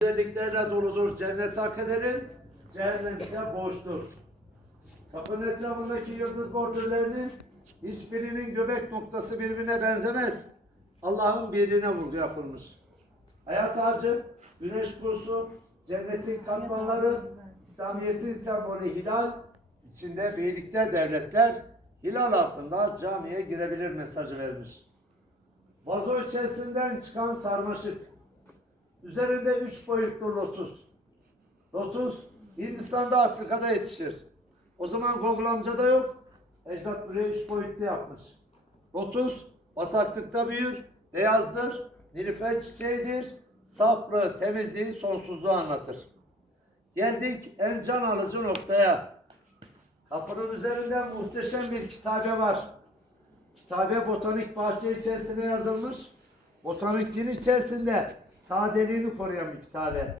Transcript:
güzelliklerle doludur. Cennet hak edenin, cehennem ise boştur. Kapının etrafındaki yıldız bordürlerinin hiçbirinin göbek noktası birbirine benzemez. Allah'ın birliğine vurgu yapılmış. Hayat ağacı, güneş kursu, cennetin katmanları, İslamiyet'in sembolü hilal, içinde beylikler, devletler hilal altında camiye girebilir mesajı vermiş. Vazo içerisinden çıkan sarmaşık, üzerinde üç boyutlu lotus. Lotus Hindistan'da Afrika'da yetişir. O zaman Google amcada yok. Ecdat buraya üç boyutlu yapmış. Lotus bataklıkta büyür, beyazdır, nilüfer çiçeğidir, saflığı, temizliği, sonsuzluğu anlatır. Geldik en can alıcı noktaya. Kapının üzerinde muhteşem bir kitabe var. Kitabe botanik bahçe içerisine yazılmış. Botanik din içerisinde sadeliğini koruyan bir kitabe.